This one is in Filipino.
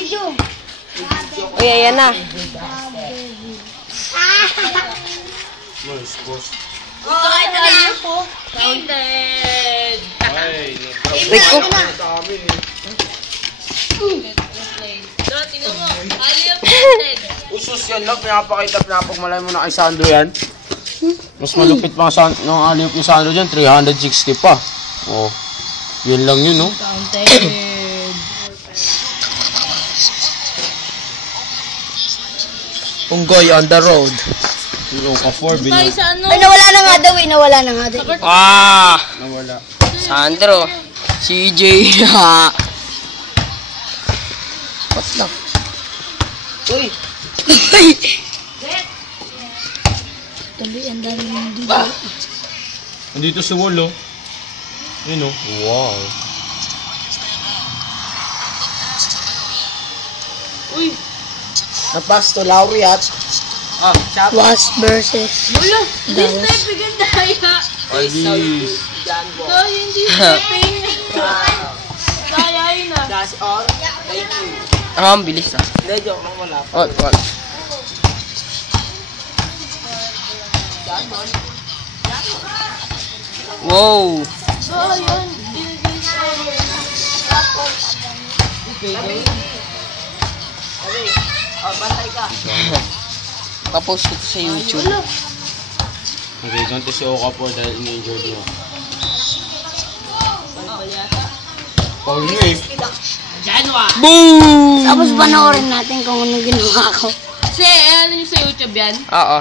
video. Uy, ayan na. Counted! Wait ko. Tingnan mo, aliyah counted. Usos yan lang, pinapakita pinapagmalay mo na kay Sandro yan. Mas malupit pa ng aliyop ni Sandro dyan, 360 pa. Oh, yun lang yun, no? Counted. Unggoy on the road. Yung ka-4, Tayo sa ano? Ay, nawala na nga daw eh. Nawala na nga daw. Ah! nawala. Sandro. CJ. What the? Uy! Tuloy, ang dami yung dito. Nandito si Wall, oh. Yun, oh. Wow. Uy! Napasto, laureate. Ah, shot. Was versus. Wala! This time, bigyan daya! Alvis. So, hindi stepping. Daya yun ah. That's all. Thank you. Ah, ang bilis ah. Hindi, joke lang wala. What? Wow! So, yun. Kapost ko sa YouTube. Okay, ganito si Okafor dahil in-injured mo. Paul nyo eh. Boom! Tapos panoorin natin kung ano ginawa ko. Kasi, ano nyo sa YouTube yan? Oo.